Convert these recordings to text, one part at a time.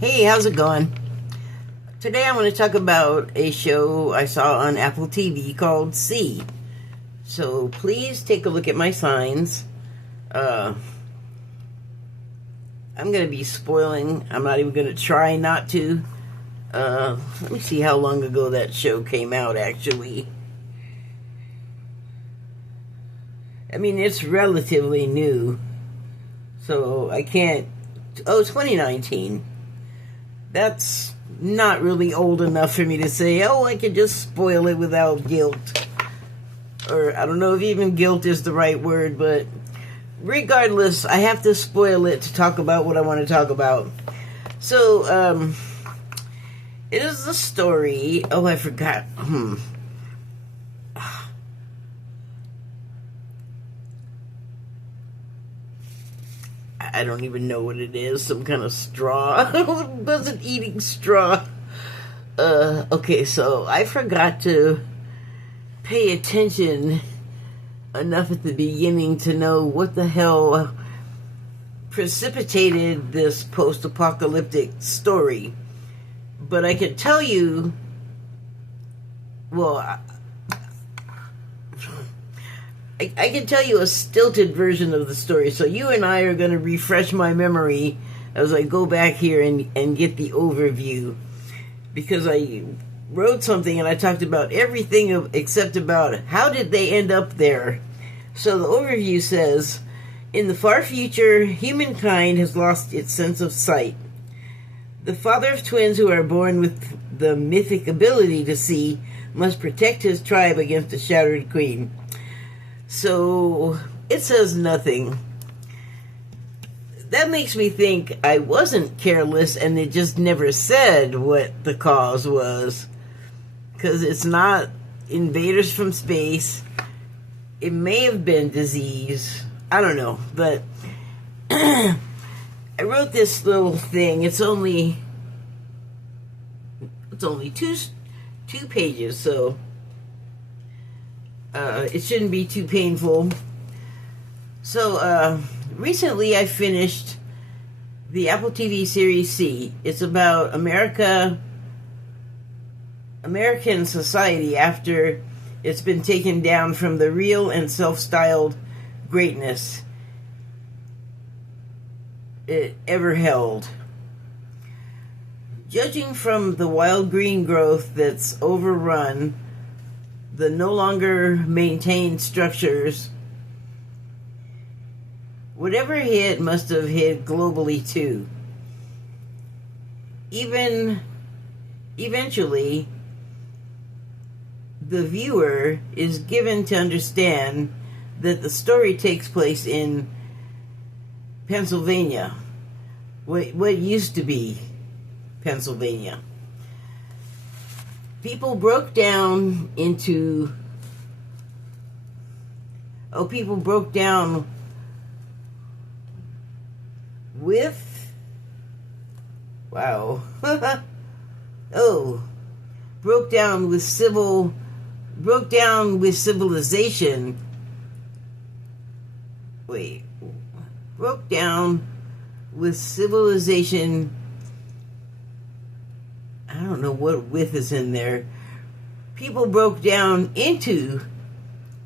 Hey, how's it going? Today I want to talk about a show I saw on Apple TV called See. So please take a look at my signs. I'm going to be spoiling. I'm not even going to try not to. Let me see how long ago that show came out, actually. I mean, it's relatively new. So I can't... Oh, 2019. That's not really old enough for me to say, oh, I can just spoil it without guilt. Or I don't know if even guilt is the right word, but regardless, I have to spoil it to talk about what I want to talk about. So, it is the story... Oh, I forgot. I don't even know what it is. Some kind of straw. I wasn't eating straw. Okay, so I forgot to pay attention enough at the beginning to know what the hell precipitated this post-apocalyptic story. But I can tell you, well, I can tell you a stilted version of the story, so you and I are going to refresh my memory as I go back here and get the overview. Because I wrote something and I talked about everything except about how did they end up there. So the overview says, in the far future, humankind has lost its sense of sight. The father of twins who are born with the mythic ability to see must protect his tribe against a shattered queen. So, it says nothing. That makes me think I wasn't careless and it just never said what the cause was. Because it's not invaders from space. It may have been disease. I don't know. But I wrote this little thing. It's only two pages, so... it shouldn't be too painful. So, recently I finished the Apple TV series See. It's about American society after it's been taken down from the real and self-styled greatness it ever held. Judging from the wild green growth that's overrun the no longer maintained structures, whatever hit must have hit globally too. Eventually, the viewer is given to understand that the story takes place in Pennsylvania, what used to be Pennsylvania. People broke down with... Wow. Broke down with civilization. Wait. Broke down with civilization... I don't know what with is in there. People broke down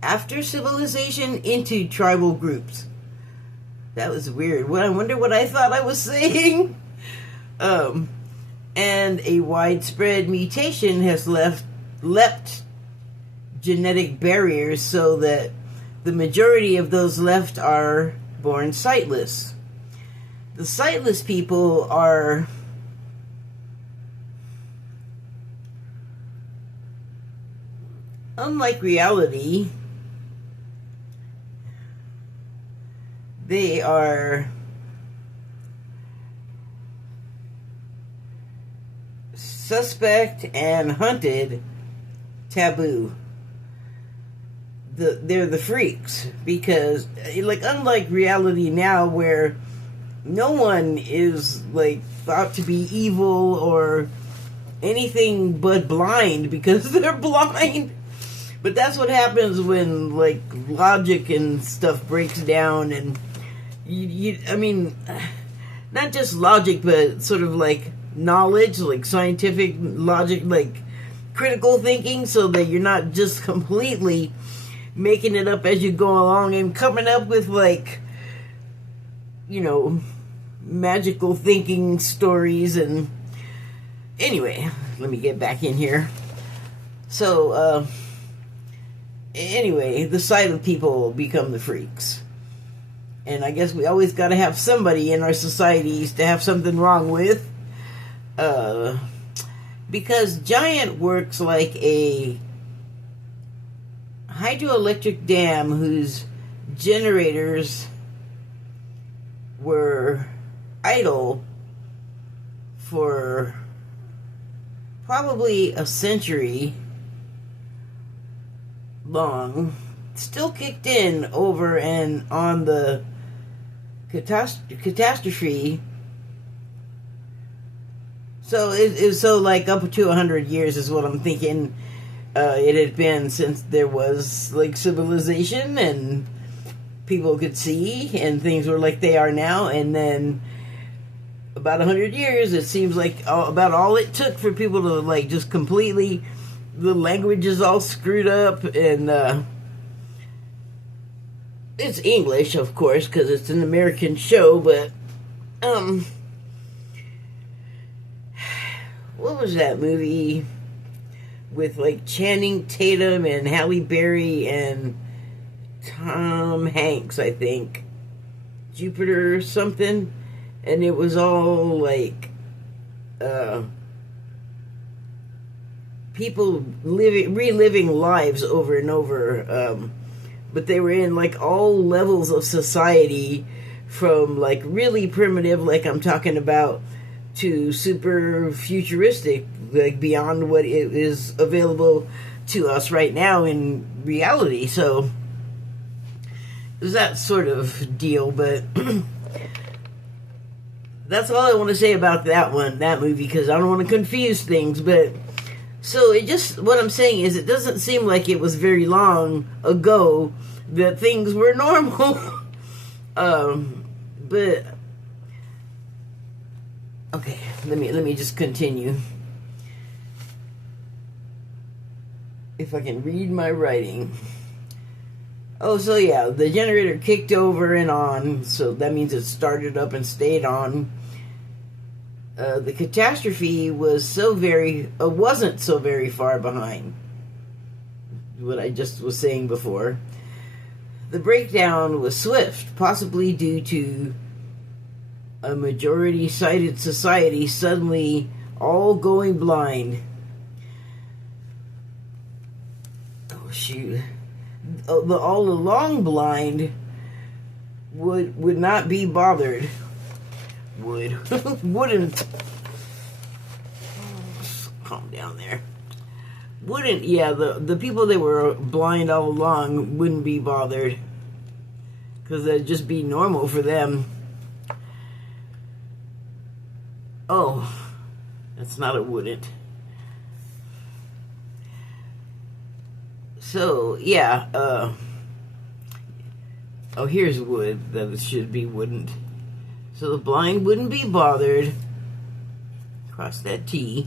after civilization, into tribal groups. That was weird. Well, I wonder what I thought I was saying. And a widespread mutation has leapt genetic barriers so that the majority of those left are born sightless. The sightless people are... unlike reality, they are suspect and hunted taboo. They're the freaks, because unlike reality now where no one is thought to be evil or anything but blind because they're blind. But that's what happens when, logic and stuff breaks down, and I mean, not just logic, but sort of knowledge, like scientific logic, like critical thinking, so that you're not just completely making it up as you go along and coming up with, like, you know, magical thinking stories. And anyway, let me get back in here. So anyway, the silent people become the freaks, and I guess we always got to have somebody in our societies to have something wrong with, because Giant works like a hydroelectric dam whose generators were idle for probably a century long, still kicked in over and on the catastrophe. So it's so like up to 100 years is what I'm thinking it had been since there was like civilization and people could see and things were like they are now. And then about 100 years, it seems like about all it took for people to like just completely, the language is all screwed up. And it's English, of course, because it's an American show. But what was that movie with like Channing Tatum and Halle Berry and Tom Hanks, I think, Jupiter or something, and it was all like people reliving lives over and over, but they were in like all levels of society, from like really primitive, like I'm talking about, to super futuristic, like beyond what is available to us right now in reality. So it's that sort of deal. But that's all I want to say about that movie, because I don't want to confuse things. But so it just, what I'm saying is, it doesn't seem like it was very long ago that things were normal. But okay, let me just continue. If I can read my writing. Oh, so yeah, the generator kicked over and on, so that means it started up and stayed on. The catastrophe was wasn't so very far behind what I just was saying before. The breakdown was swift, possibly due to a majority-sighted society suddenly all going blind. Oh, shoot. All along blind would not be bothered. Wouldn't. Calm down there. Wouldn't, yeah, the people that were blind all along wouldn't be bothered, because that'd just be normal for them. Oh, that's not a wouldn't. So, yeah, oh, here's would, that it should be wouldn't. So the blind wouldn't be bothered. Cross that T.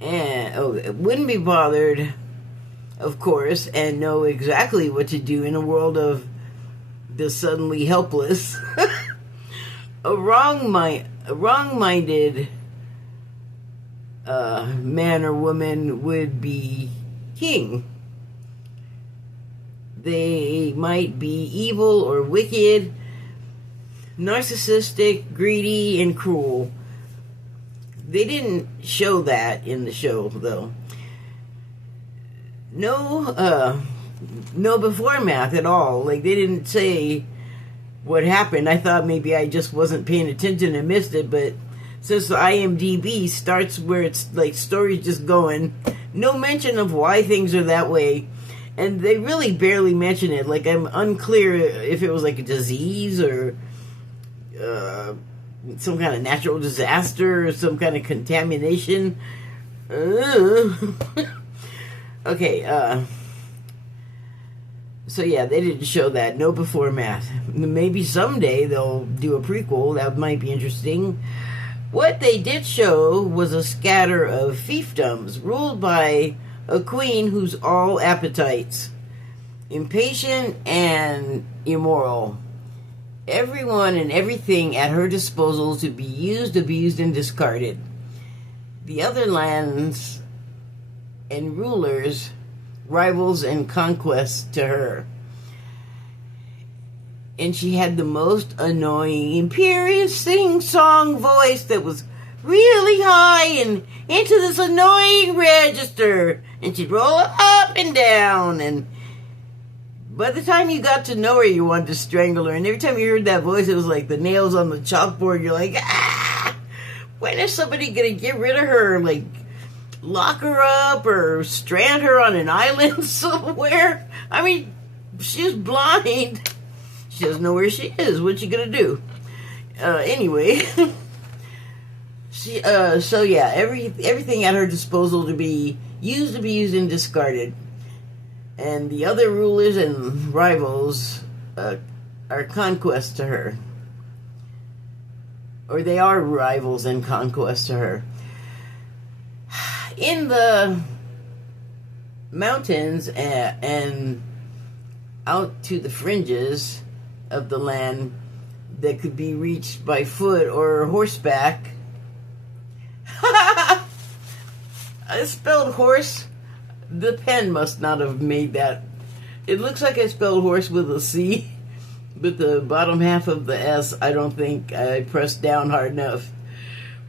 And, oh, it wouldn't be bothered, of course, and know exactly what to do in a world of the suddenly helpless. A wrong-minded man or woman would be king. They might be evil or wicked, narcissistic, greedy, and cruel. They didn't show that in the show, though. No before math at all. Like, they didn't say what happened. I thought maybe I just wasn't paying attention and missed it, but since the IMDb starts where it's like stories just going, no mention of why things are that way, and they really barely mention it. Like, I'm unclear if it was like a disease or some kind of natural disaster or some kind of contamination. Okay, So yeah, they didn't show that. No before math. Maybe someday they'll do a prequel. That might be interesting. What they did show was a scatter of fiefdoms ruled by a queen who's all appetites, impatient and immoral. Everyone and everything at her disposal to be used, abused, and discarded. The other lands and rulers, rivals and conquests to her. And she had the most annoying, imperious sing-song voice that was really high and into this annoying register. And she'd roll it up and down. And by the time you got to know her, you wanted to strangle her. And every time you heard that voice, it was like the nails on the chalkboard. You're like, ah! When is somebody going to get rid of her? Like, lock her up or strand her on an island somewhere? I mean, she's blind. She doesn't know where she is. What's she gonna do? Anyway, so yeah, everything at her disposal to be used, abused, and discarded. And the other rulers and rivals are conquests to her, or they are rivals and conquests to her. In the mountains and out to the fringes of the land that could be reached by foot or horseback. I spelled horse. The pen must not have made that. It looks like I spelled horse with a C, but the bottom half of the S, I don't think I pressed down hard enough.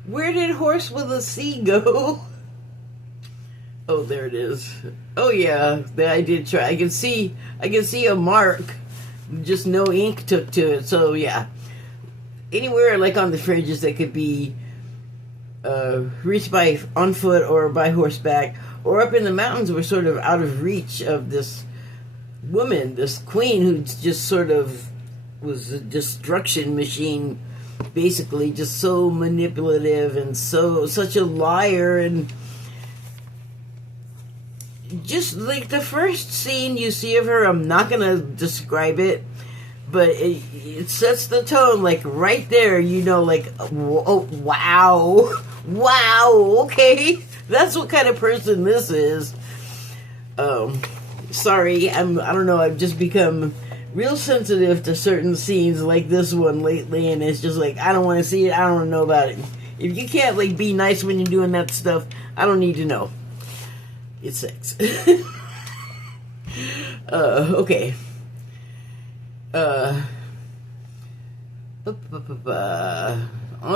Where did horse with a C go? Oh, there it is. Oh yeah, I did try. I can see a mark. Just no ink took to it. So yeah, anywhere like on the fringes that could be reached by on foot or by horseback, or up in the mountains were sort of out of reach of this woman, this queen who just sort of was a destruction machine, basically, just so manipulative and such a liar. And just like the first scene you see of her, I'm not gonna describe it, but it sets the tone, like right there, you know, like, oh, wow, okay, that's what kind of person this is. Sorry, I don't know, I've just become real sensitive to certain scenes like this one lately, and it's just like, I don't want to see it, I don't want to know about it. If you can't like be nice when you're doing that stuff, I don't need to know. It's sex. Okay. On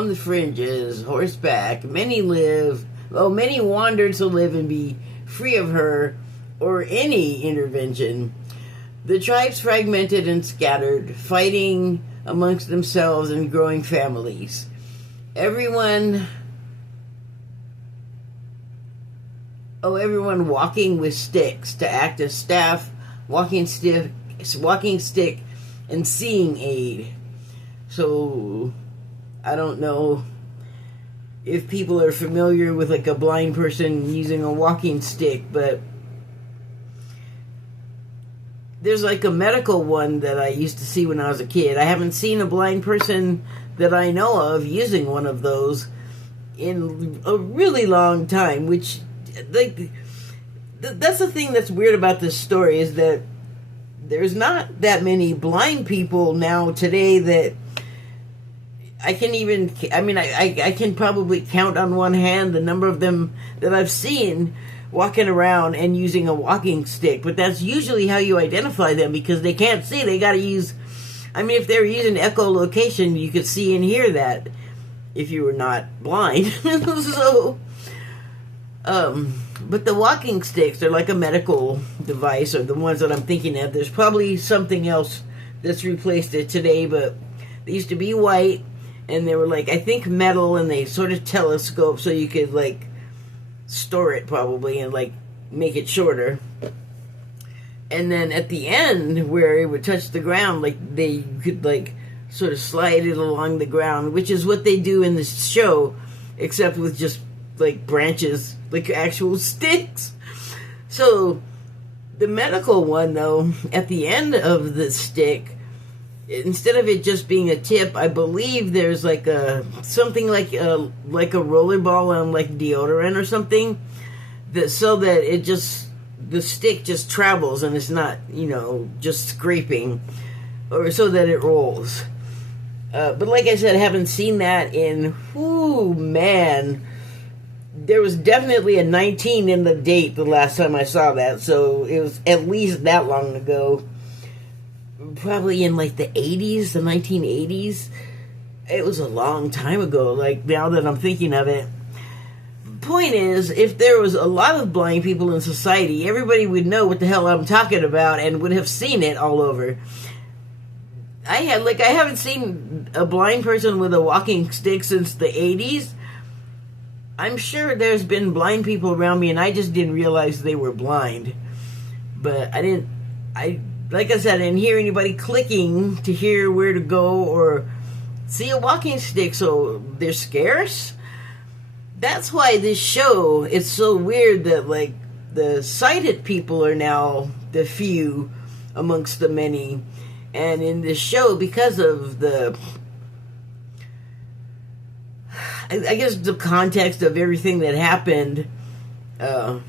the fringes, horseback, many wander to live and be free of her or any intervention. The tribes fragmented and scattered, fighting amongst themselves and growing families. Everyone walking with sticks to act as staff, walking stick, and seeing aid. So, I don't know if people are familiar with like a blind person using a walking stick, but there's like a medical one that I used to see when I was a kid. I haven't seen a blind person that I know of using one of those in a really long time, which, like, that's the thing that's weird about this story, is that there's not that many blind people now today that I can even, I can probably count on one hand the number of them that I've seen walking around and using a walking stick. But that's usually how you identify them, because they can't see. They got to use, if they're using echolocation, you could see and hear that if you were not blind. So, but the walking sticks are like a medical device, or the ones that I'm thinking of. There's probably something else that's replaced it today, but they used to be white, and they were like, I think metal, and they sort of telescope, so you could like store it probably and like make it shorter. And then at the end, where it would touch the ground, like they could like sort of slide it along the ground, which is what they do in the show, except with just like branches, like actual sticks. So The medical one, though, at the end of the stick, instead of it just being a tip, I believe there's like something like a rollerball on like deodorant or something, that so that it just, the stick just travels and it's not, just scraping, or so that it rolls. But like I said, I haven't seen that in, man, there was definitely a 19 in the date the last time I saw that, so it was at least that long ago. Probably in like the 80s, the 1980s. It was a long time ago, like now that I'm thinking of it. Point is, if there was a lot of blind people in society, everybody would know what the hell I'm talking about and would have seen it all over. I haven't seen a blind person with a walking stick since the 80s. I'm sure there's been blind people around me and I just didn't realize they were blind. But like I said, I didn't hear anybody clicking to hear where to go or see a walking stick, so they're scarce. That's why this show, it's so weird that like the sighted people are now the few amongst the many. And in this show, because of I guess the context of everything that happened, and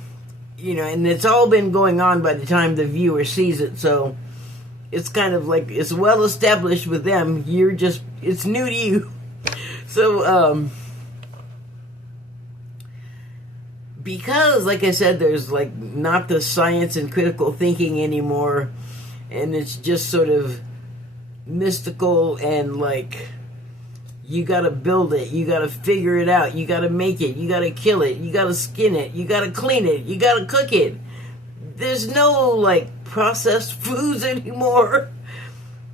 it's all been going on by the time the viewer sees it, so it's kind of like, it's well established with them, it's new to you. So, because, like I said, there's like not the science and critical thinking anymore, and it's just sort of mystical and like, you gotta build it, you gotta figure it out, you gotta make it, you gotta kill it, you gotta skin it, you gotta clean it, you gotta cook it. There's no like processed foods anymore.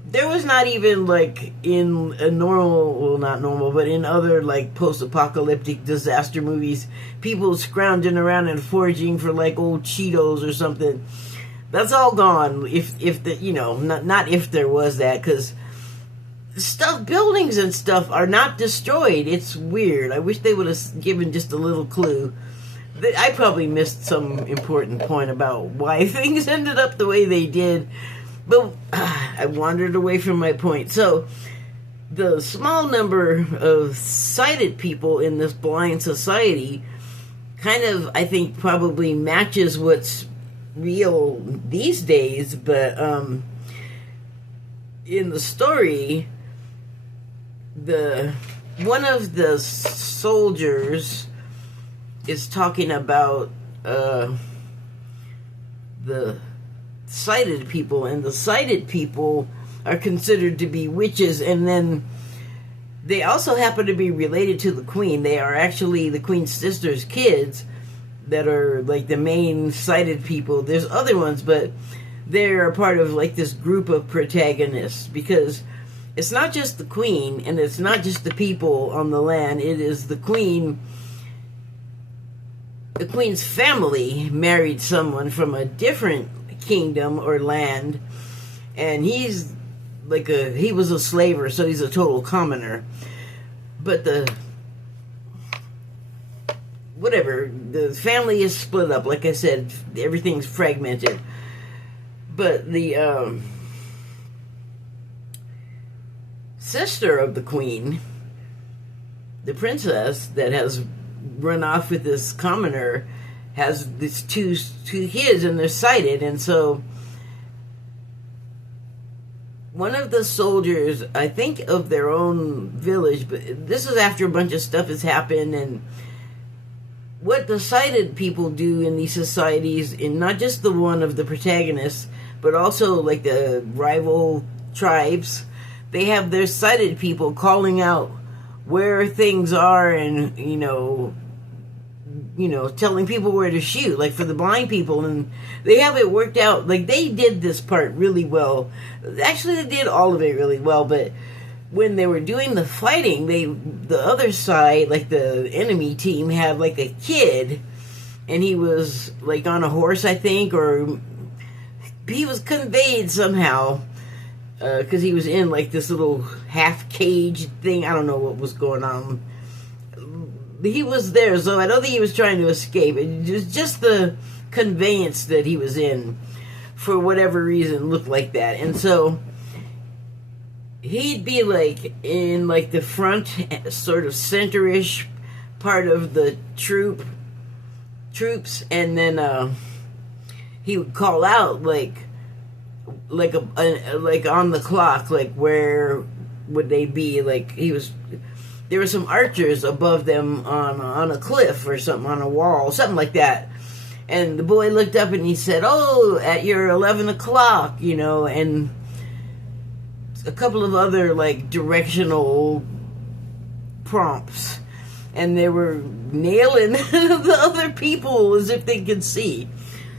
There was not even like in a normal, well not normal, but in other like post-apocalyptic disaster movies, people scrounging around and foraging for like old Cheetos or something. That's all gone. If not if there was that, because buildings and stuff are not destroyed. It's weird. I wish they would have given just a little clue. I probably missed some important point about why things ended up the way they did, but I wandered away from my point. So, the small number of sighted people in this blind society kind of, I think, probably matches what's real these days, but in the story, one of the soldiers is talking about the sighted people, and the sighted people are considered to be witches, and then they also happen to be related to the queen. They are actually the queen's sister's kids that are like the main sighted people. There's other ones, but they're a part of like this group of protagonists, because it's not just the queen, and it's not just the people on the land. It is the queen. The queen's family married someone from a different kingdom or land, and he was a slaver, so he's a total commoner. But the family is split up. Like I said, everything's fragmented. But the sister of the queen, the princess that has run off with this commoner, has these two kids, and they're sighted. And so one of the soldiers, I think of their own village, but this is after a bunch of stuff has happened, and what the sighted people do in these societies, in not just the one of the protagonists, but also like the rival tribes, they have their sighted people calling out where things are, and telling people where to shoot, like for the blind people, and they have it worked out. Like, they did this part really well. Actually, they did all of it really well, but when they were doing the fighting, the other side, like the enemy team, had like a kid, and he was like on a horse, I think, or he was conveyed somehow, because he was in like this little half cage thing. I don't know what was going on. He was there, so I don't think he was trying to escape. It was just the conveyance that he was in. for whatever reason, looked like that. And so he'd be like in like the front, sort of center-ish part of the troops, and then he would call out like on the clock, like where would they be? Like there were some archers above them on a cliff or something, on a wall, something like that. And the boy looked up and he said, "Oh, at your 11 o'clock," you know, and a couple of other like directional prompts. And they were nailing the other people as if they could see.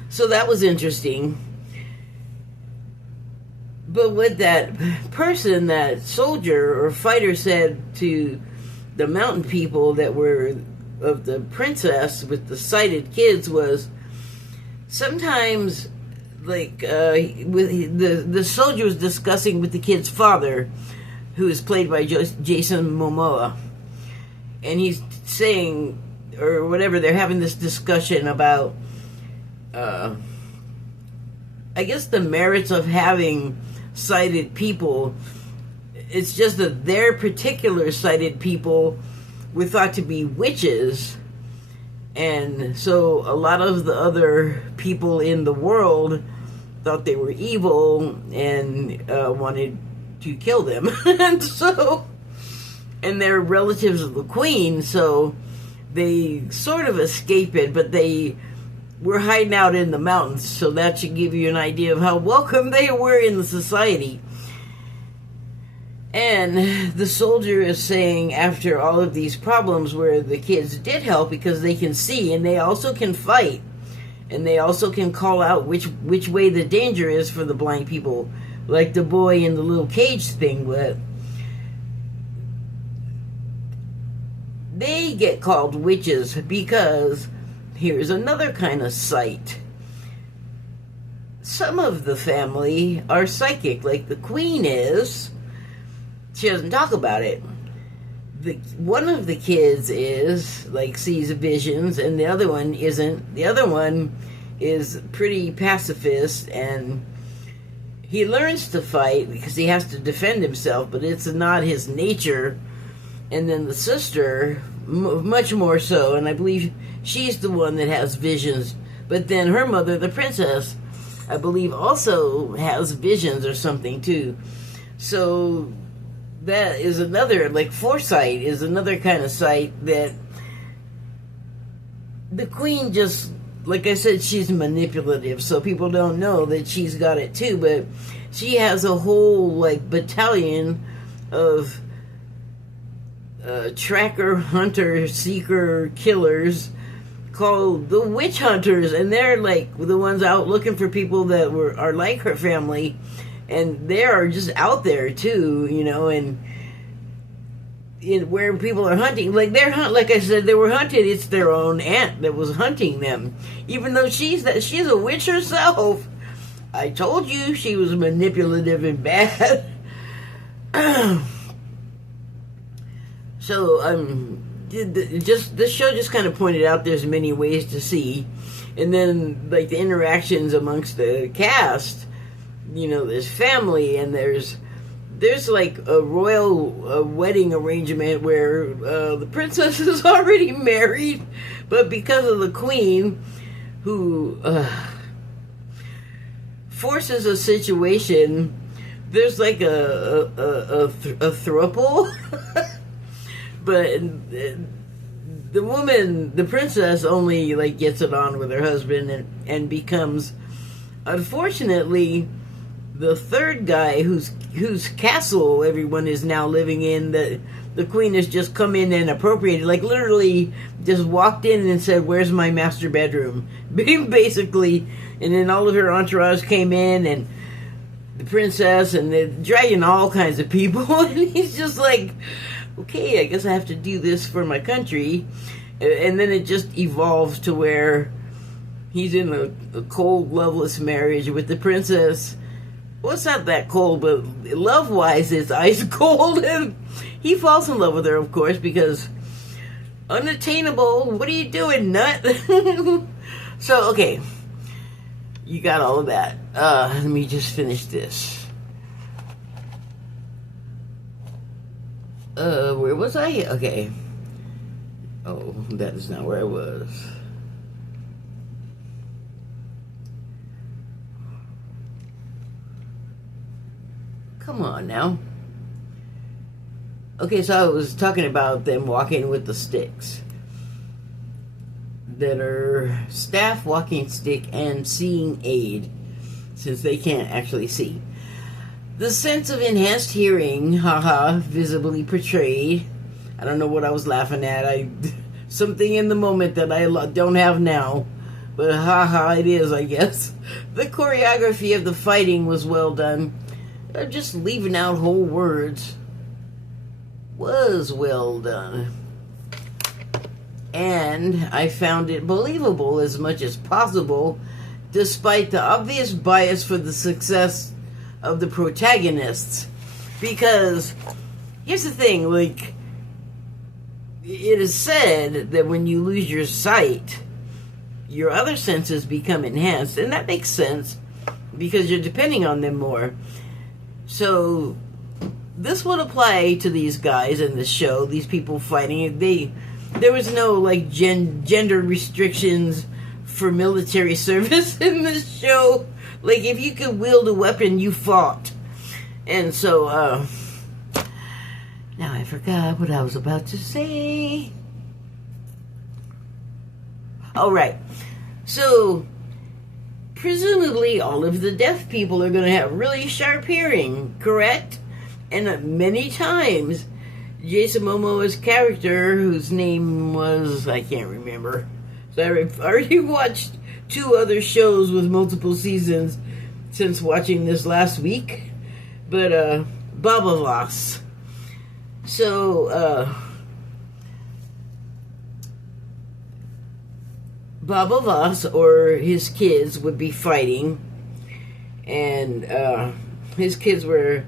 So that was interesting. But what that person, that soldier or fighter, said to the mountain people that were of the princess with the sighted kids was, sometimes, like, with the soldier was discussing with the kid's father, who is played by Jason Momoa, and he's saying, or whatever, they're having this discussion about, I guess, the merits of having sighted people. It's just that their particular sighted people were thought to be witches, and so a lot of the other people in the world thought they were evil and wanted to kill them. And they're relatives of the queen, so they sort of escape it, but they were hiding out in the mountains, so that should give you an idea of how welcome they were in the society. And the soldier is saying, after all of these problems where the kids did help because they can see and they also can fight, and they also can call out which way the danger is for the blind people, like the boy in the little cage thing, but they get called witches because here's another kind of sight. Some of the family are psychic, like the queen is. She doesn't talk about it. One of the kids is, like, sees visions, and the other one isn't. The other one is pretty pacifist, and he learns to fight because he has to defend himself, but it's not his nature. And then the sister, much more so, and I believe she's the one that has visions. But then her mother, the princess, I believe also has visions or something too. So that is another, like, foresight is another kind of sight that the queen just, like I said, she's manipulative, so people don't know that she's got it too, but she has a whole, like, battalion of tracker, hunter, seeker, killers called the witch hunters, and they're like the ones out looking for people that are like her family, and they are just out there too, you know, and in where people are hunting, like like I said, they were hunted. It's their own aunt that was hunting them, even though she's a witch herself. I told you she was manipulative and bad. So this show just kind of pointed out there's many ways to see, and then like the interactions amongst the cast, you know, there's family, and there's like a royal wedding arrangement where the princess is already married, but because of the queen, who forces a situation, there's like a throuple. But the woman, the princess, only like gets it on with her husband and becomes, unfortunately, the third guy whose castle everyone is now living in. The queen has just come in and appropriated, like literally just walked in and said, "Where's my master bedroom?" Basically, and then all of her entourage came in, and the princess, and they're dragging all kinds of people, and he's just like, okay, I guess I have to do this for my country. And then it just evolves to where he's in a cold, loveless marriage with the princess. Well, it's not that cold, but love-wise, it's ice cold. And he falls in love with her, of course, because unattainable. What are you doing, nut? So, okay. You got all of that. Let me just finish this. Where was I? Okay. Oh, that is not where I was. Come on now. Okay, so I was talking about them walking with the sticks. That are staff walking stick and seeing aid, since they can't actually see. The sense of enhanced hearing, haha, visibly portrayed. I don't know what I was laughing at. Something in the moment that I don't have now. But haha, it is, I guess. The choreography of the fighting was well done. Just leaving out whole words. Was well done. And I found it believable as much as possible, despite the obvious bias for the success of the protagonists. Because, here's the thing, like, it is said that when you lose your sight, your other senses become enhanced, and that makes sense, because you're depending on them more. So, this would apply to these guys in the show, these people fighting. There was no, like, gender restrictions for military service in this show. Like, if you could wield a weapon, you fought. And so, now I forgot what I was about to say. All right. So, presumably, all of the deaf people are going to have really sharp hearing, correct? And many times, Jason Momoa's character, whose name was, I can't remember. So I've already watched 2 other shows with multiple seasons since watching this last week. But, Baba Voss. So, Baba Voss or his kids would be fighting. And, his kids were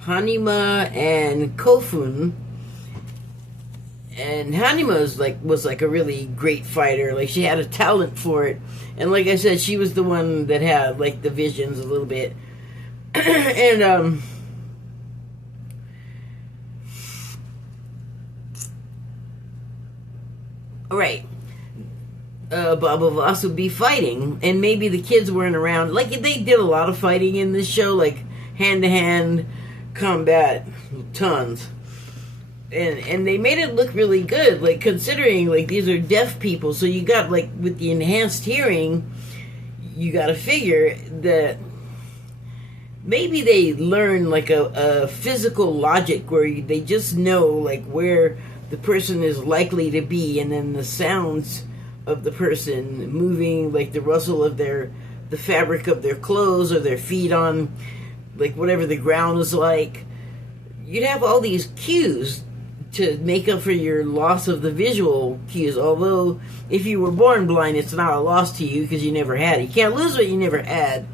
Hanima and Kofun. And Hanima was like a really great fighter. Like, she had a talent for it. And like I said, she was the one that had, like, the visions a little bit. And, right. Baba Voss would be fighting. And maybe the kids weren't around. Like, they did a lot of fighting in this show. Like, hand-to-hand combat. Tons. And they made it look really good, like, considering, like, these are deaf people, so you got, like, with the enhanced hearing, you gotta figure that maybe they learn, like, a physical logic where they just know, like, where the person is likely to be, and then the sounds of the person moving, like, the rustle of the fabric of their clothes, or their feet on, like, whatever the ground is like. You'd have all these cues to make up for your loss of the visual cues. Although, if you were born blind, it's not a loss to you because you never had it. You can't lose what you never had.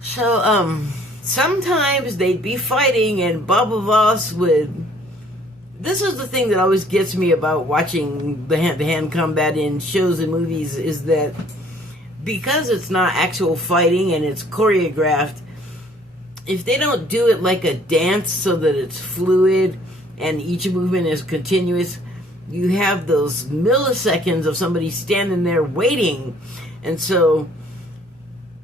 So, sometimes they'd be fighting and Baba Voss would... This is the thing that always gets me about watching the hand-to-hand combat in shows and movies, is that because it's not actual fighting and it's choreographed, if they don't do it like a dance so that it's fluid and each movement is continuous, you have those milliseconds of somebody standing there waiting. And so,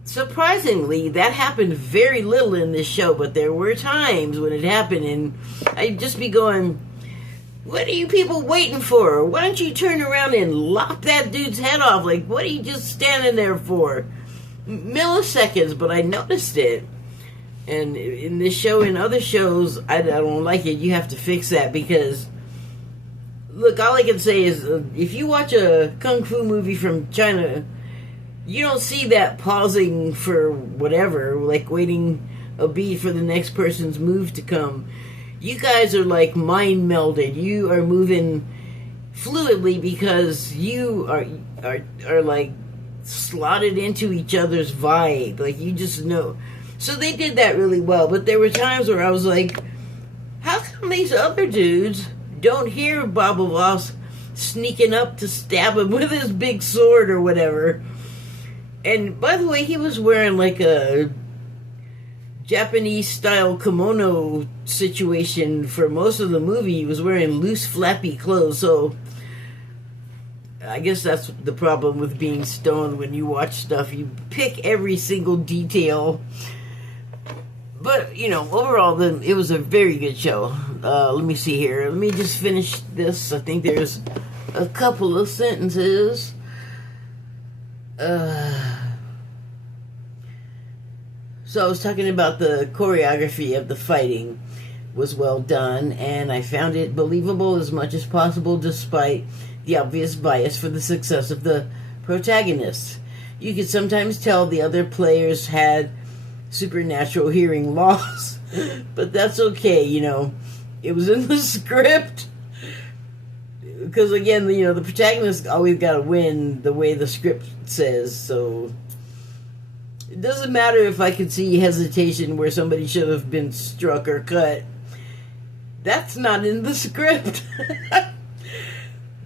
surprisingly, that happened very little in this show, but there were times when it happened, and I'd just be going, what are you people waiting for? Why don't you turn around and lop that dude's head off? Like, what are you just standing there for? Milliseconds, but I noticed it. And in this show and other shows, I don't like it. You have to fix that because, look, all I can say is if you watch a kung fu movie from China, you don't see that pausing for whatever, like waiting a beat for the next person's move to come. You guys are like mind melded. You are moving fluidly because you are like slotted into each other's vibe. Like, you just know. So they did that really well, but there were times where I was like, how come these other dudes don't hear Baba Voss sneaking up to stab him with his big sword or whatever? And by the way, he was wearing like a Japanese style kimono situation for most of the movie. He was wearing loose, flappy clothes, so I guess that's the problem with being stoned when you watch stuff. You pick every single detail. But, you know, overall, it was a very good show. Let me see here. Let me just finish this. I think there's a couple of sentences. So I was talking about the choreography of the fighting was well done, and I found it believable as much as possible despite the obvious bias for the success of the protagonists. You could sometimes tell the other players had supernatural hearing loss, but that's okay, you know. It was in the script. Because again, you know, the protagonist always got to win the way the script says, so it doesn't matter if I could see hesitation where somebody should have been struck or cut. That's not in the script.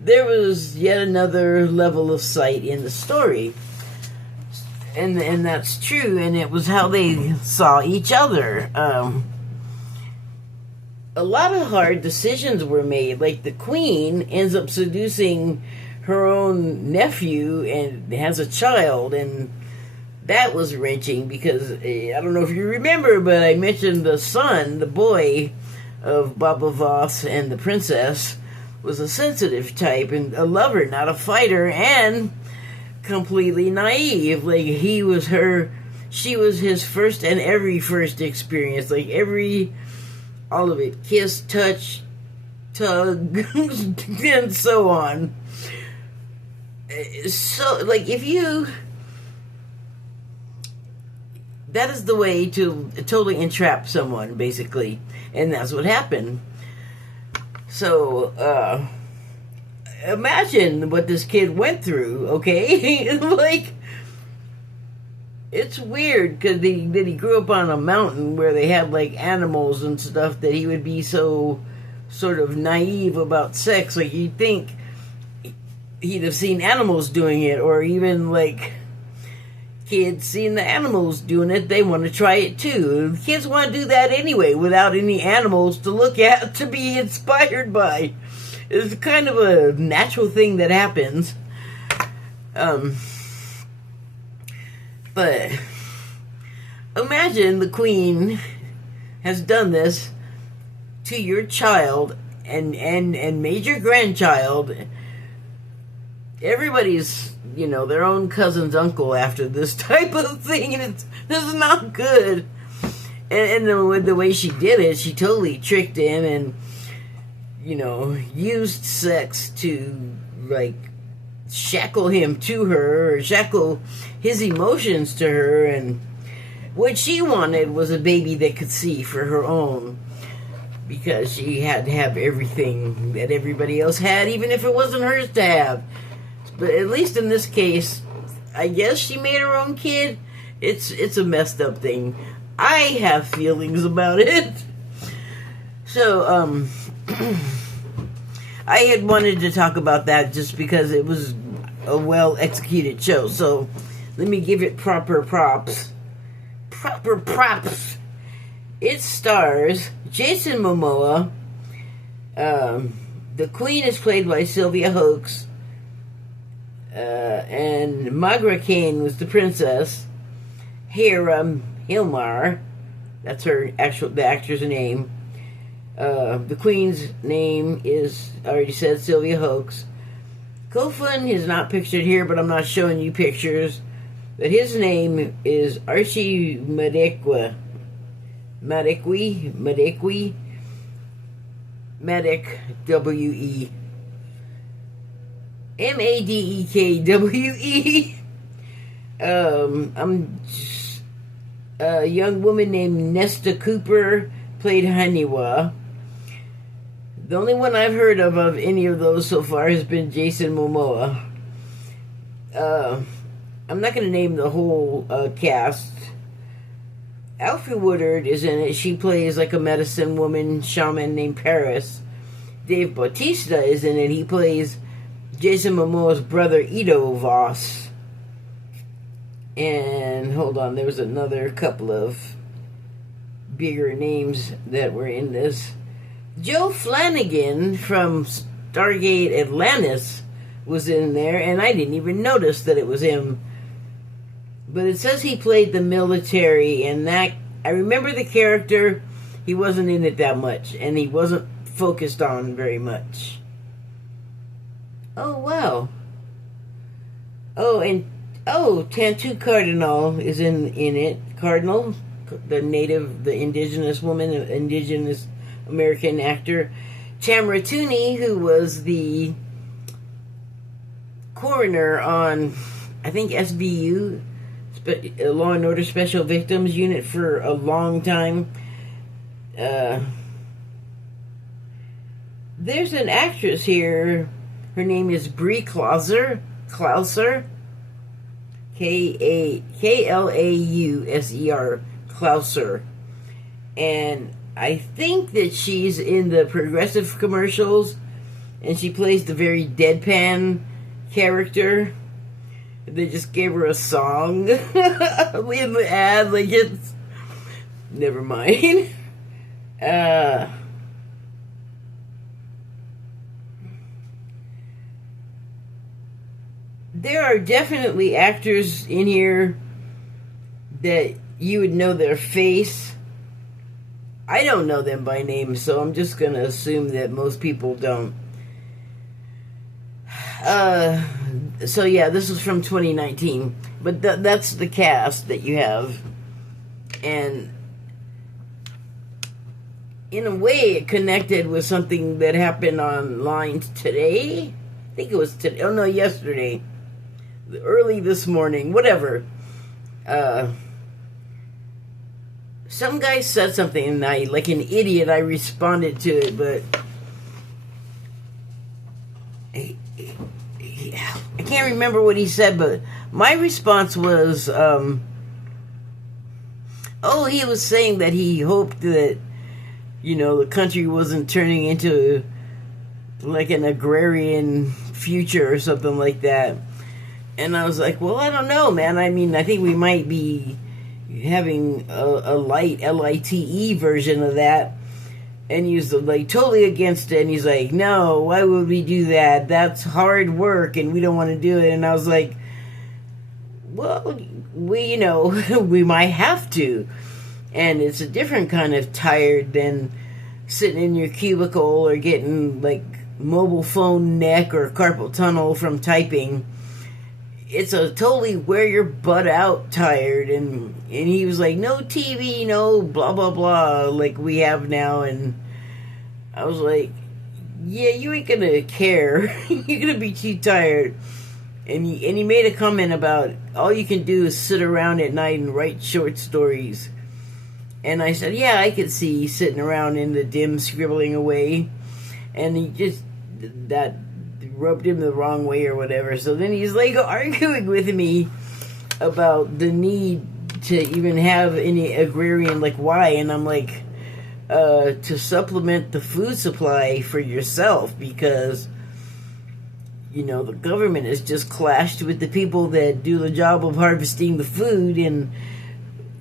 There was yet another level of sight in the story. And that's true, and it was how they saw each other. A lot of hard decisions were made. Like the queen ends up seducing her own nephew and has a child, and that was wrenching because I don't know if you remember, but I mentioned the son, the boy of Baba Voss and the princess, was a sensitive type and a lover, not a fighter, and completely naive. Like she was his first and every first experience. Like all of it, kiss, touch, tug, and so on. So, like, that is the way to totally entrap someone, basically, and that's what happened. So, imagine what this kid went through, okay? Like, it's weird because he grew up on a mountain where they had, like, animals and stuff, that he would be so sort of naive about sex. Like, you'd think he'd have seen animals doing it, or even, like, kids seeing the animals doing it, they want to try it too. Kids want to do that anyway without any animals to look at, to be inspired by. It's kind of a natural thing that happens. But imagine the queen has done this to your child and made your grandchild. Everybody's, you know, their own cousin's uncle after this type of thing, and it's not good. And the way she did it, she totally tricked him and, you know, used sex to, like, shackle him to her, or shackle his emotions to her, and what she wanted was a baby that could see for her own, because she had to have everything that everybody else had, even if it wasn't hers to have. But at least in this case, I guess she made her own kid. It's a messed up thing. I have feelings about it. So, I had wanted to talk about that just because it was a well-executed show. So, let me give it proper props. Proper props. It stars Jason Momoa. The Queen is played by Sylvia Hoeks. And Magra Kane was the princess. Hera Hilmar, that's the actor's name. The Queen's name is, I already said, Sylvia Hoeks. Kofun is not pictured here, but I'm not showing you pictures. But his name is Archie Madekwe. Madek, W-E. Madekwe. A young woman named Nesta Cooper played Haniwa. The only one I've heard of any of those so far has been Jason Momoa. I'm not going to name the whole cast. Alfre Woodard is in it. She plays like a medicine woman shaman named Paris. Dave Bautista is in it. He plays Jason Momoa's brother, Ido Voss. And hold on, there was another couple of bigger names that were in this. Joe Flanagan from Stargate Atlantis was in there, and I didn't even notice that it was him. But it says he played the military, and that I remember the character. He wasn't in it that much, and he wasn't focused on very much. Oh, wow. Oh, and Tantu Cardinal is in it. Cardinal, the indigenous woman, indigenous American actor. Tamara Tooney, who was the coroner on, I think, SVU, Law and Order Special Victims Unit, for a long time. There's an actress here. Her name is Brie Klauser. Klauser. Klauser. Klauser. And I think that she's in the Progressive commercials, and she plays the very deadpan character. They just gave her a song in the ad, like it's... Never mind. There are definitely actors in here that you would know their face. I don't know them by name, so I'm just going to assume that most people don't. So yeah, this was from 2019. But that's the cast that you have. And in a way, it connected with something that happened online today. I think it was today. Oh no, yesterday. Early this morning. Whatever. Some guy said something, and I, like an idiot, I responded to it, but I can't remember what he said, but my response was, he was saying that he hoped that, the country wasn't turning into like an agrarian future or something like that. And I was like, well, I don't know, man. I mean, I think we might be having a LITE version of that. And he was like totally against it. And he's like, no, why would we do that? That's hard work and we don't want to do it. And I was like, well, we we might have to. And it's a different kind of tired than sitting in your cubicle or getting like mobile phone neck or carpal tunnel from typing. It's a totally wear your butt out tired. And he was like, no TV, no blah, blah, blah, like we have now. And I was like, yeah, you ain't gonna care. You're gonna be too tired. And he made a comment about all you can do is sit around at night and write short stories. And I said, yeah, I could see you sitting around in the dim scribbling away. And he just, that rubbed him the wrong way or whatever. So then he's like arguing with me about the need to even have any agrarian, like why. And I'm like, to supplement the food supply for yourself, because the government has just clashed with the people that do the job of harvesting the food, and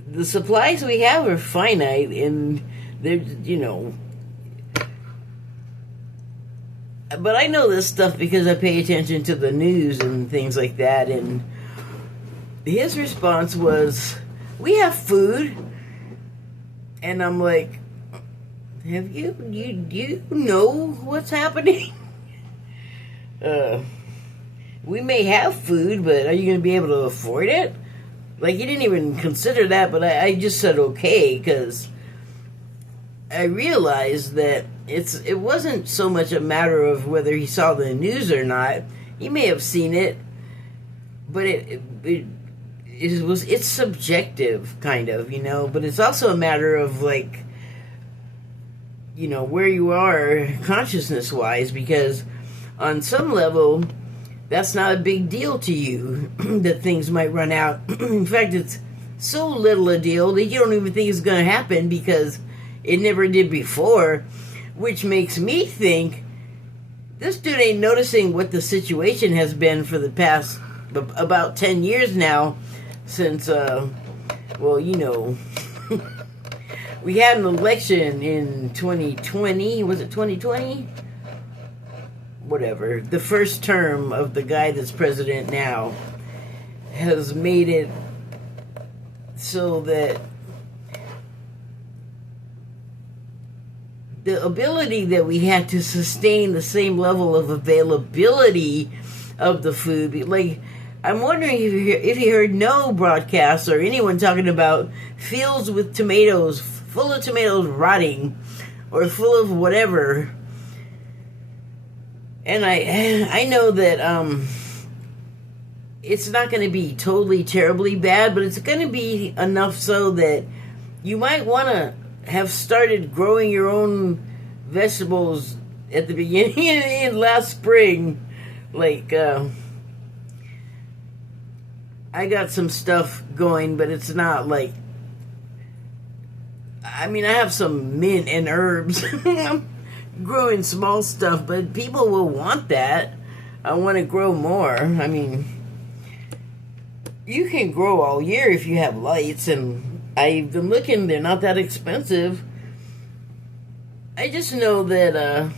the supplies we have are finite, and they're, but I know this stuff because I pay attention to the news and things like that. And his response was, we have food. And I'm like, have you know what's happening? We may have food, but are you going to be able to afford it? Like, he didn't even consider that, but I just said okay, because I realized that it wasn't so much a matter of whether he saw the news or not. He may have seen it, but it's subjective, kind of, but it's also a matter of, like, where you are consciousness-wise, because on some level, that's not a big deal to you that things might run out. In fact, it's so little a deal that you don't even think it's going to happen because it never did before, which makes me think this dude ain't noticing what the situation has been for the past about 10 years now since, well, we had an election in 2020. Was it 2020? Whatever. The first term of the guy that's president now has made it so that the ability that we had to sustain the same level of availability of the food, like, I'm wondering if you heard no broadcasts or anyone talking about fields with tomatoes, full of tomatoes rotting, or full of whatever. And I know that it's not going to be totally terribly bad, but it's going to be enough so that you might want to have started growing your own vegetables at the beginning last spring. Like, I got some stuff going, but it's not like, I mean, I have some mint and herbs. I'm growing small stuff, but people will want that. I want to grow more. I mean, you can grow all year if you have lights, and I've been looking, they're not that expensive. I just know that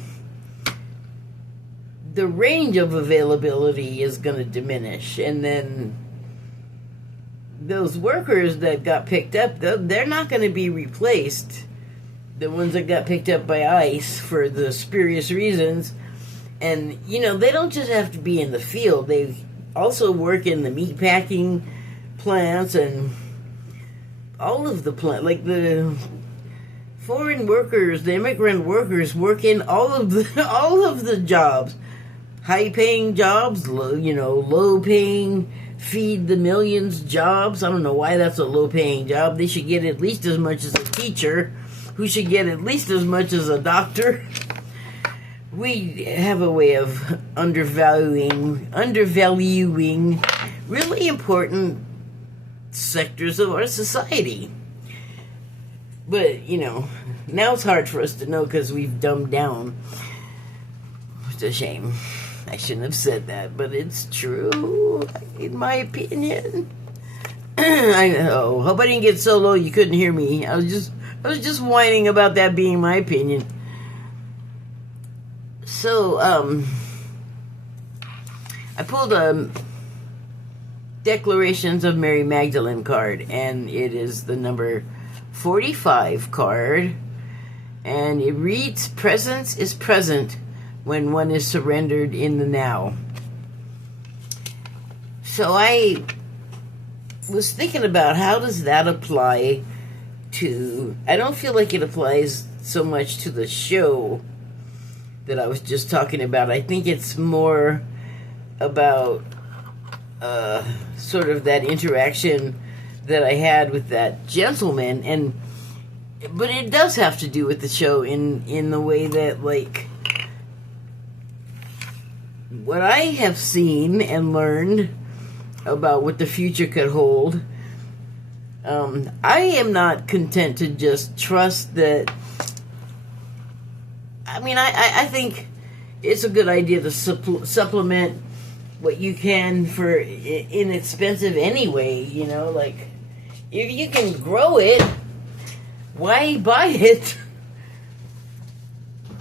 the range of availability is going to diminish, and then those workers that got picked up, they're not going to be replaced. The ones that got picked up by ICE for the spurious reasons. And, they don't just have to be in the field. They also work in the meat packing plants and all of the plant, like the foreign workers, the immigrant workers work in all of the jobs, high paying jobs, low paying, feed the millions jobs. I don't know why that's a low paying job. They should get at least as much as a teacher, who should get at least as much as a doctor. We have a way of undervaluing really important sectors of our society. But, now it's hard for us to know because we've dumbed down. It's a shame. I shouldn't have said that, but it's true, in my opinion. I know. Hope I didn't get so low you couldn't hear me. I was just whining about that being my opinion. So, I pulled a Declarations of Mary Magdalene card, and it is the number 45 card, and it reads, "Presence is present when one is surrendered in the now." So I was thinking about how does that apply to, I don't feel like it applies so much to the show that I was just talking about. I think it's more about sort of that interaction that I had with that gentleman, but it does have to do with the show in the way that, like, what I have seen and learned about what the future could hold, I am not content to just trust that. I mean, I think it's a good idea to supplement what you can for inexpensive anyway, like, if you can grow it, why buy it?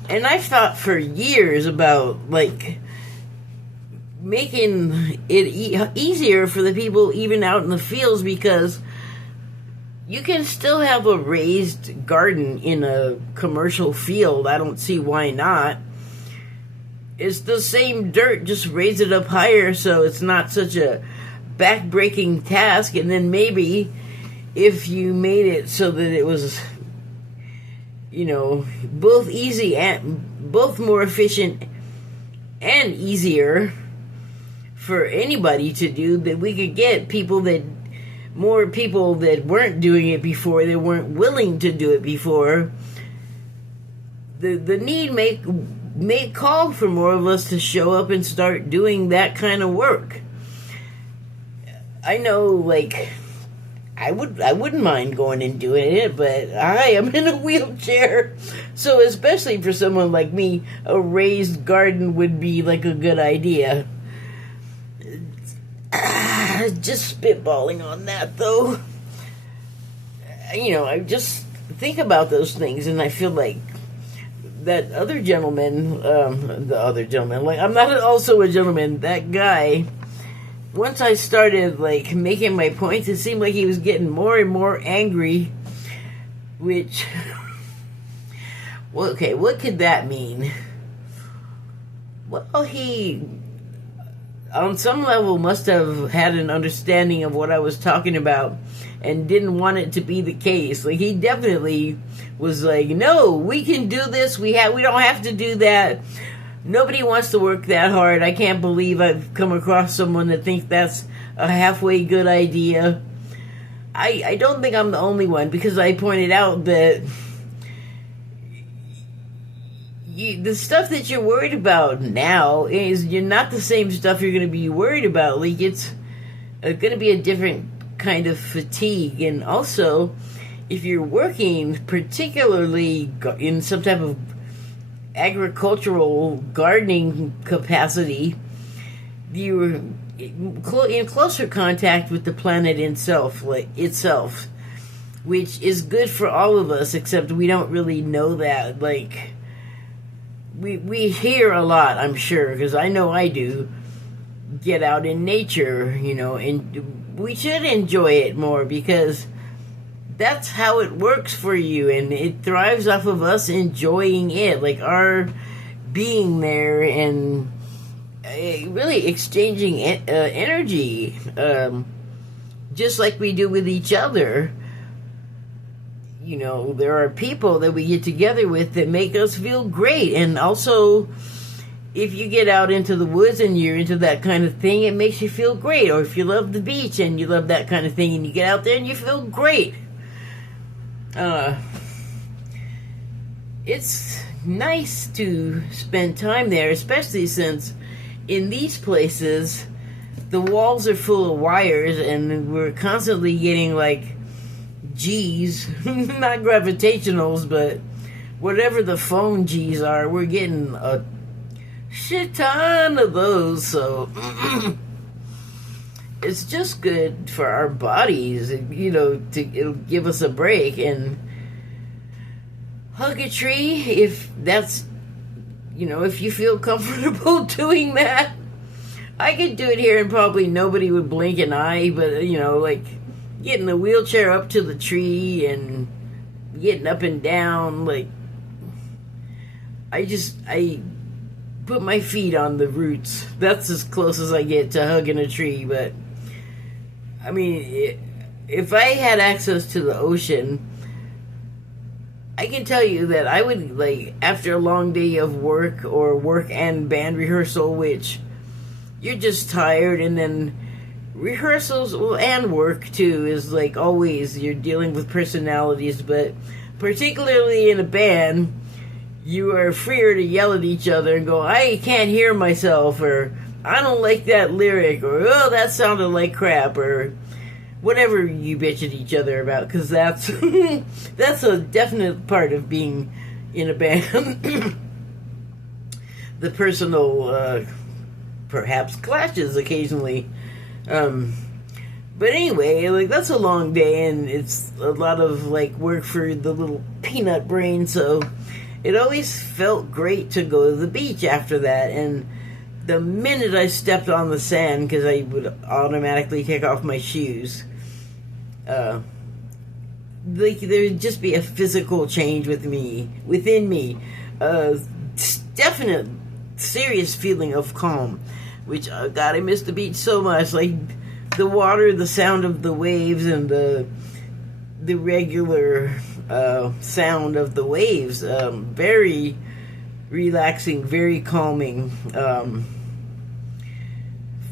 And I've thought for years about, like, making it easier for the people even out in the fields, because you can still have a raised garden in a commercial field. I don't see why not. It's the same dirt, just raise it up higher so it's not such a back-breaking task. And then maybe if you made it so that it was, both easy and both more efficient and easier for anybody to do, that we could get more people that weren't doing it before, that weren't willing to do it before. The need may call for more of us to show up and start doing that kind of work. I know, like, I wouldn't mind going and doing it, but I am in a wheelchair, so especially for someone like me, a raised garden would be like a good idea. Just spitballing on that, though. I just think about those things, and I feel like that other gentleman, the other gentleman, like, I'm not also a gentleman, that guy, once I started, like, making my points, it seemed like he was getting more and more angry, which, well, okay, what could that mean? Well, he, on some level, must have had an understanding of what I was talking about and didn't want it to be the case. Like, he definitely was like, no, we can do this. We don't have to do that. Nobody wants to work that hard. I can't believe I've come across someone that thinks that's a halfway good idea. I don't think I'm the only one, because I pointed out that the stuff that you're worried about now is you're not the same stuff you're going to be worried about. Like, it's going to be a different kind of fatigue. And also, if you're working particularly in some type of agricultural gardening capacity, you're in closer contact with the planet itself, which is good for all of us, except we don't really know that. Like, we hear a lot, I'm sure, because I know I do, get out in nature, and we should enjoy it more, because that's how it works for you, and it thrives off of us enjoying it, like our being there and really exchanging energy, just like we do with each other. There are people that we get together with that make us feel great, and also, if you get out into the woods and you're into that kind of thing, it makes you feel great. Or if you love the beach and you love that kind of thing and you get out there and you feel great. It's nice to spend time there, especially since in these places the walls are full of wires and we're constantly getting like G's, not gravitationals, but whatever the phone G's are, we're getting a shit ton of those, so it's just good for our bodies, it'll give us a break. And hug a tree if that's, if you feel comfortable doing that. I could do it here and probably nobody would blink an eye, but like getting the wheelchair up to the tree and getting up and down, like I put my feet on the roots. That's as close as I get to hugging a tree. But I mean, if I had access to the ocean, I can tell you that I would, like, after a long day of work or work and band rehearsal, which you're just tired, and then rehearsals and work too is like always you're dealing with personalities, but particularly in a band, you are freer to yell at each other and go, I can't hear myself, or I don't like that lyric, or oh, that sounded like crap, or whatever you bitch at each other about, because that's that's a definite part of being in a band. The personal perhaps clashes occasionally, but anyway, like, that's a long day and it's a lot of like work for the little peanut brain, so it always felt great to go to the beach after that. And the minute I stepped on the sand, because I would automatically take off my shoes, like, there'd just be a physical change within me, definite serious feeling of calm, which, God, I miss the beach so much. Like, the water, the sound of the waves, and the regular sound of the waves, very relaxing, very calming.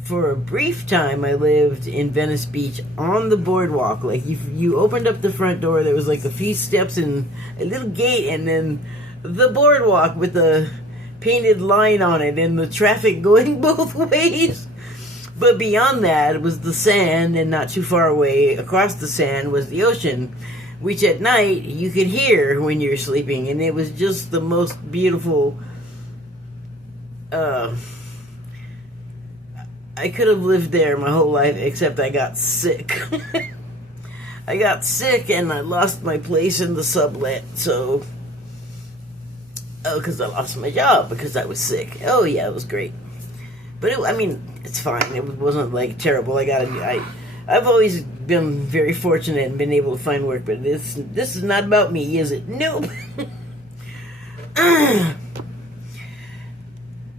For a brief time, I lived in Venice Beach on the boardwalk. Like, you opened up the front door, there was like a few steps and a little gate, and then the boardwalk with a painted line on it and the traffic going both ways. But beyond that, it was the sand, and not too far away across the sand was the ocean, which at night you could hear when you're sleeping, and it was just the most beautiful. I could have lived there my whole life, except I got sick. I got sick and I lost my place in the sublet, so... Oh, because I lost my job because I was sick. Oh, yeah, it was great. But, I mean, it's fine. It wasn't, like, terrible. I've always been very fortunate and been able to find work, but this is not about me, is it? Nope.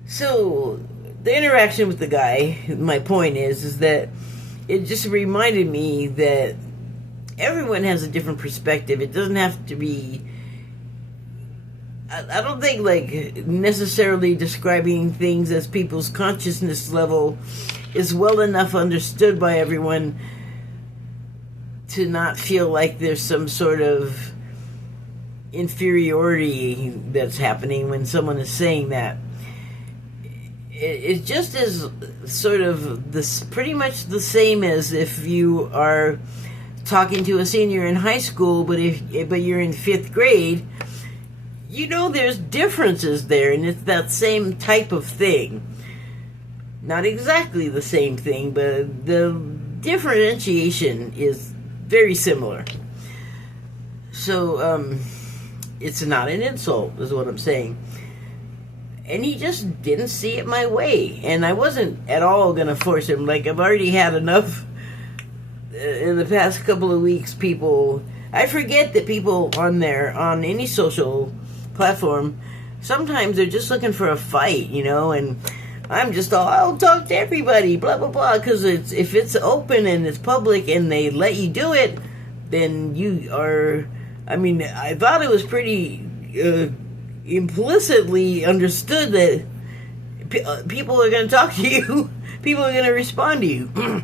So, the interaction with the guy, my point is that it just reminded me that everyone has a different perspective. It doesn't have to be... I don't think, like, necessarily describing things as people's consciousness level is well enough understood by everyone to not feel like there's some sort of inferiority that's happening when someone is saying that. It just is sort of this, pretty much the same as if you are talking to a senior in high school, but you're in 5th grade. You know there's differences there, and it's that same type of thing. Not exactly the same thing, but the differentiation is very similar. So, it's not an insult, is what I'm saying. And he just didn't see it my way. And I wasn't at all going to force him. Like, I've already had enough in the past couple of weeks, people... I forget that people on any social platform, sometimes they're just looking for a fight, you know, and I'm just all, I'll talk to everybody, blah, blah, blah, because if it's open and it's public and they let you do it, then you are, I mean, I thought it was pretty implicitly understood that people are going to talk to you, people are going to respond to you.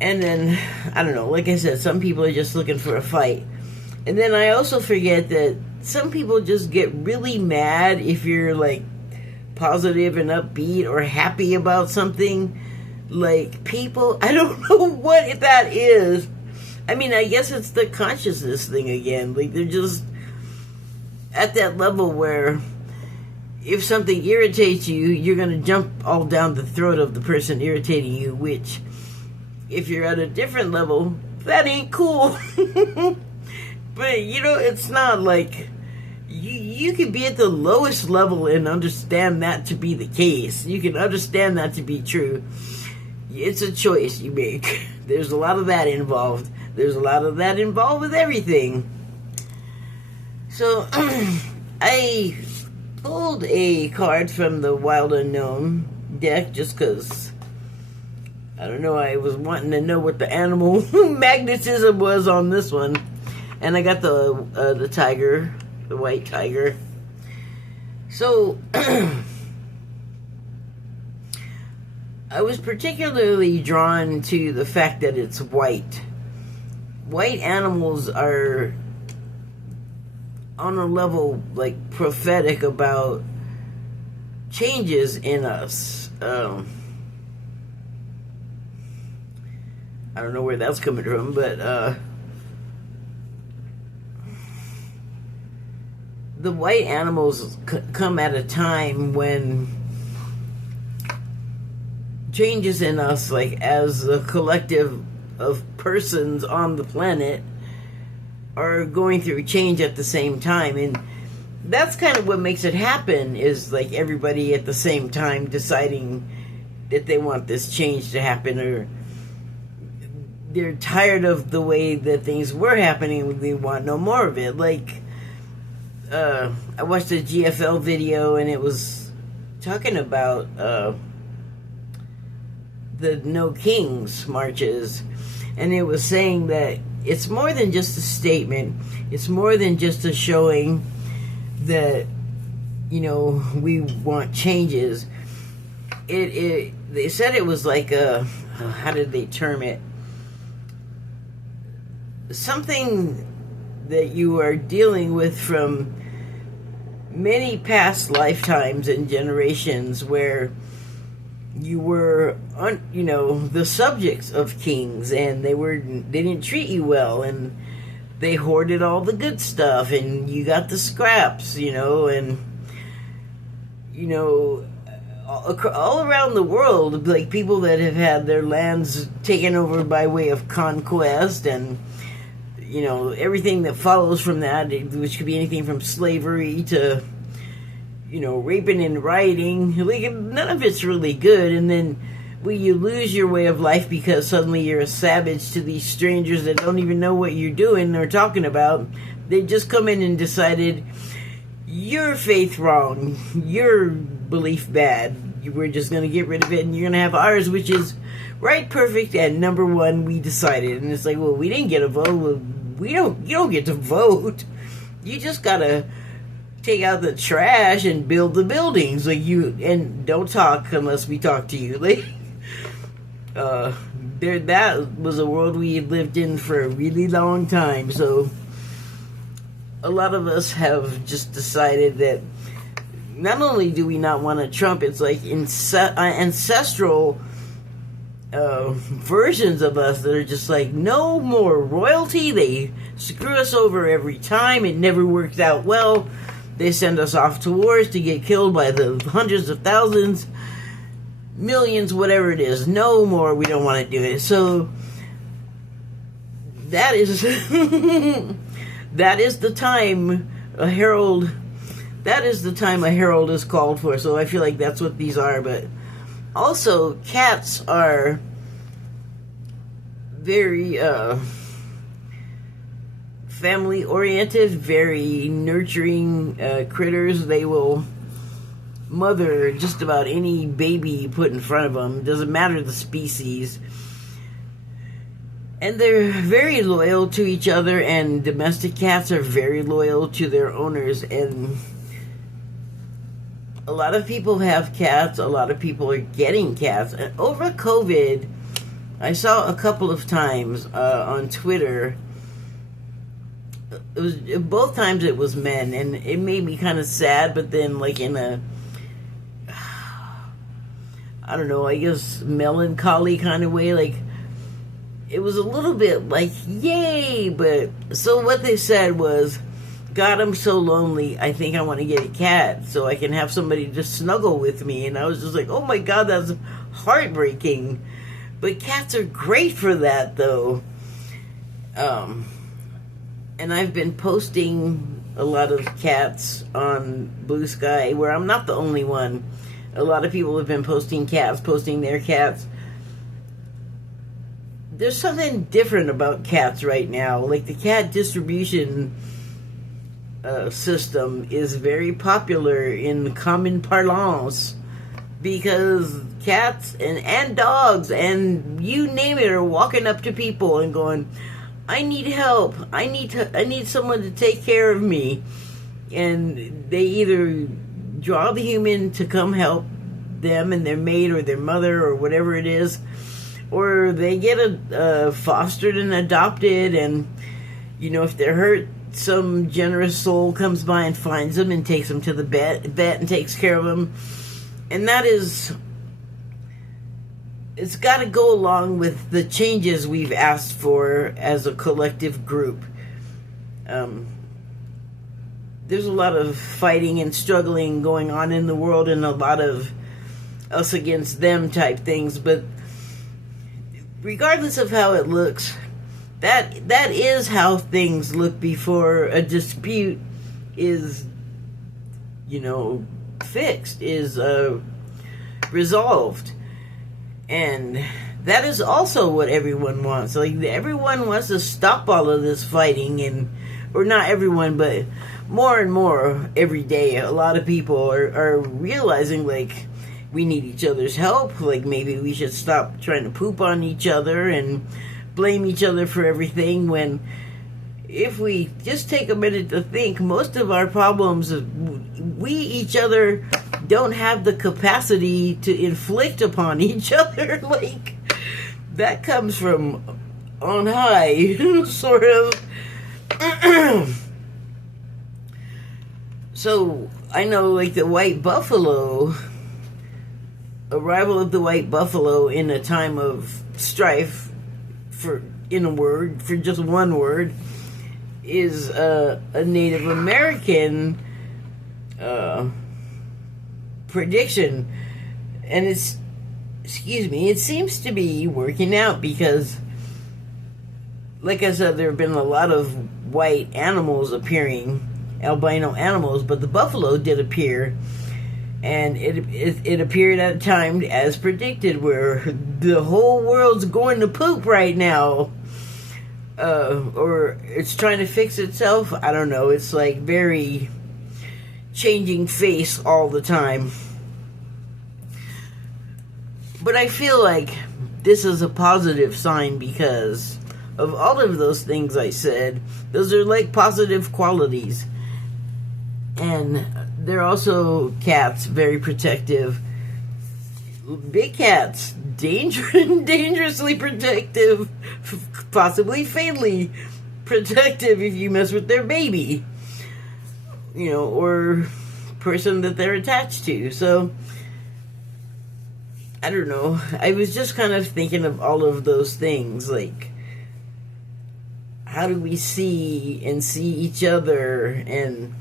And then, I don't know, like I said, some people are just looking for a fight. And then I also forget that some people just get really mad if you're, like, positive and upbeat or happy about something. Like, people, I don't know what that is. I mean, I guess it's the consciousness thing again. Like, they're just at that level where if something irritates you, you're going to jump all down the throat of the person irritating you, which, if you're at a different level, that ain't cool. But, you know, it's not like... You can be at the lowest level and understand that to be the case. You can understand that to be true. It's a choice you make. There's a lot of that involved. There's a lot of that involved with everything. So, I pulled a card from the Wild Unknown deck just because, I don't know, I was wanting to know what the animal magnetism was on this one. And I got the tiger, the white tiger. So, I was particularly drawn to the fact that it's white. White animals are on a level, like, prophetic about changes in us. I don't know where that's coming from, but, the white animals come at a time when changes in us, like as a collective of persons on the planet, are going through change at the same time. And that's kind of what makes it happen, is like everybody at the same time deciding that they want this change to happen, or they're tired of the way that things were happening, they want no more of it. Like, I watched a GFL video and it was talking about the No Kings marches, and it was saying that it's more than just a statement, it's more than just a showing that, you know, we want changes. They said it was like a, how did they term it? Something that you are dealing with from many past lifetimes and generations, where you were, you know, the subjects of kings, and they didn't treat you well, and they hoarded all the good stuff, and you got the scraps, you know, and, you know, all around the world, like people that have had their lands taken over by way of conquest, and everything that follows from that, which could be anything from slavery to raping and rioting. Like, none of it's really good. And then when you lose your way of life because suddenly you're a savage to these strangers that don't even know what you're doing or talking about, they just come in and decided your faith wrong, your belief bad. We're just going to get rid of it, and you're going to have ours, which is right, perfect, and number one. We decided, and it's like, well, we didn't get a vote. Well, you don't get to vote. You just gotta take out the trash and build the buildings, and don't talk unless we talk to you. Like, that was a world we had lived in for a really long time. So a lot of us have just decided that not only do we not want a Trump, it's like ancestral versions of us that are just like, no more royalty. They screw us over every time. It never works out well. They send us off to wars to get killed by the hundreds of thousands, millions, whatever it is. No more. We don't want to do it. So that is that is the time a herald. That is the time a herald is called for. So I feel like that's what these are. But also, cats are very family-oriented, very nurturing critters. They will mother just about any baby you put in front of them. It doesn't matter the species. And they're very loyal to each other, and domestic cats are very loyal to their owners. And a lot of people have cats. A lot of people are getting cats. And over COVID, I saw a couple of times on Twitter. It was both times it was men, and it made me kind of sad. But then, like, in a, I don't know, I guess melancholy kind of way, like, it was a little bit like, yay. But so what they said was, God, I'm so lonely, I think I want to get a cat so I can have somebody just snuggle with me. And I was just like, oh my God, that's heartbreaking. But cats are great for that, though. And I've been posting a lot of cats on Blue Sky, where I'm not the only one. A lot of people have been posting cats, posting their cats. There's something different about cats right now. Like, the cat distribution system is very popular in common parlance, because cats and dogs and you name it are walking up to people and going, I need help. I need someone to take care of me. And they either draw the human to come help them and their mate or their mother or whatever it is, or they get fostered and adopted, and if they're hurt, some generous soul comes by and finds them and takes them to the vet and takes care of them. And that is, it's got to go along with the changes we've asked for as a collective group. There's a lot of fighting and struggling going on in the world, and a lot of us against them type things, but regardless of how it looks, that is how things look before a dispute is, fixed, is resolved. And that is also what everyone wants. Like, everyone wants to stop all of this fighting, or not everyone, but more and more every day. A lot of people are realizing, like, we need each other's help. Like, maybe we should stop trying to poop on each other and blame each other for everything, when if we just take a minute to think, most of our problems, we each other don't have the capacity to inflict upon each other. Like, that comes from on high, sort of. So I know, like, the white buffalo, arrival of the white buffalo in a time of strife, for just one word, is a Native American prediction. And it seems to be working out because, like I said, there have been a lot of white animals appearing, albino animals, but the buffalo did appear, and it appeared at a time as predicted, where the whole world's going to poop right now, or it's trying to fix itself. I don't know. It's like very changing face all the time. But I feel like this is a positive sign because of all of those things I said. Those are like positive qualities. And they're also cats, very protective. Big cats, dangerously protective, possibly fatally protective if you mess with their baby, or person that they're attached to. So, I don't know. I was just kind of thinking of all of those things, like, how do we see each other and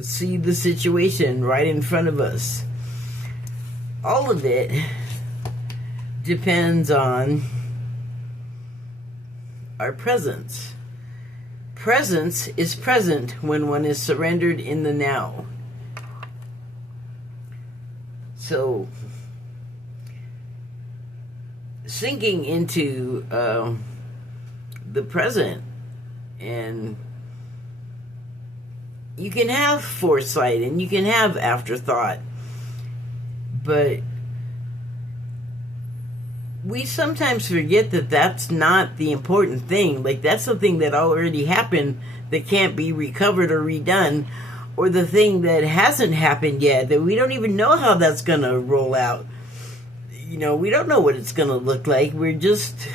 see the situation right in front of us? All of it depends on our presence. Presence is present when one is surrendered in the now. So, sinking into the present, and you can have foresight and you can have afterthought, but we sometimes forget that that's not the important thing. Like, that's something that already happened that can't be recovered or redone, or the thing that hasn't happened yet that we don't even know how that's gonna roll out. We don't know what it's gonna look like. We're just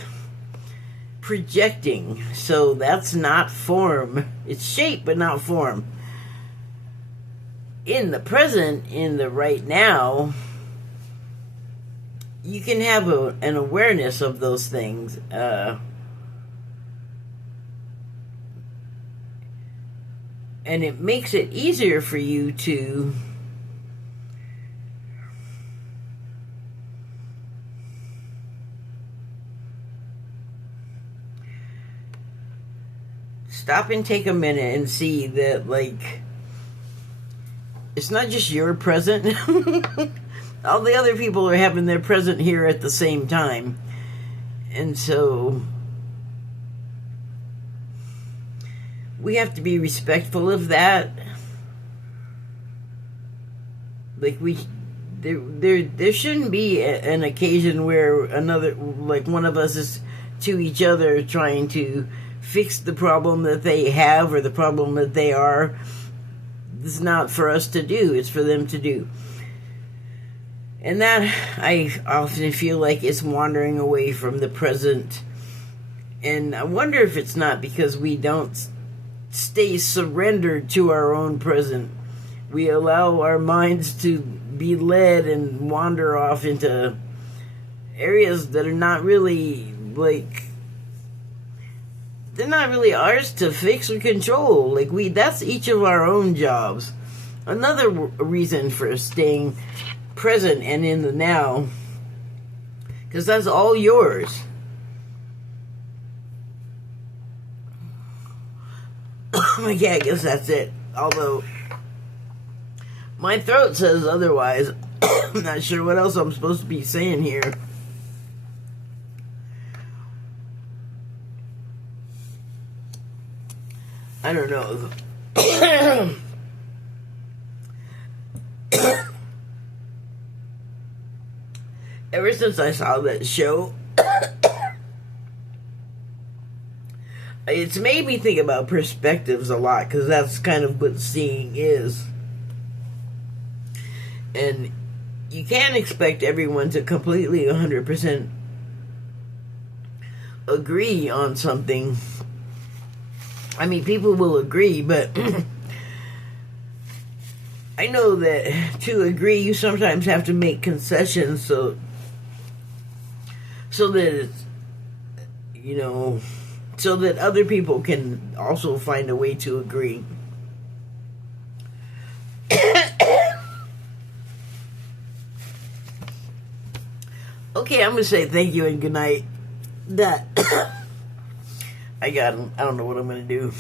projecting. So that's not form. It's shape, but not form. In the present, in the right now, you can have an awareness of those things. And it makes it easier for you to stop and take a minute and see that, like, it's not just your present. All the other people are having their present here at the same time. And so we have to be respectful of that. Like, there shouldn't be an occasion where one of us is to each other trying to fix the problem that they have or the problem that they are. It's not for us to do. It's for them to do. And that, I often feel like, it's wandering away from the present. And I wonder if it's not because we don't stay surrendered to our own present. We allow our minds to be led and wander off into areas that are not really, they're not really ours to fix or control. That's each of our own jobs. Another reason for staying present and in the now, because that's all yours. Yeah, I guess that's it. Although my throat says otherwise. I'm not sure what else I'm supposed to be saying here. I don't know. Ever since I saw that show, it's made me think about perspectives a lot, because that's kind of what seeing is. And you can't expect everyone to completely 100% agree on something. I mean, people will agree, but I know that to agree, you sometimes have to make concessions so that it's, so that other people can also find a way to agree. Okay, I'm gonna say thank you and good night. That I got him. I don't know what I'm gonna do.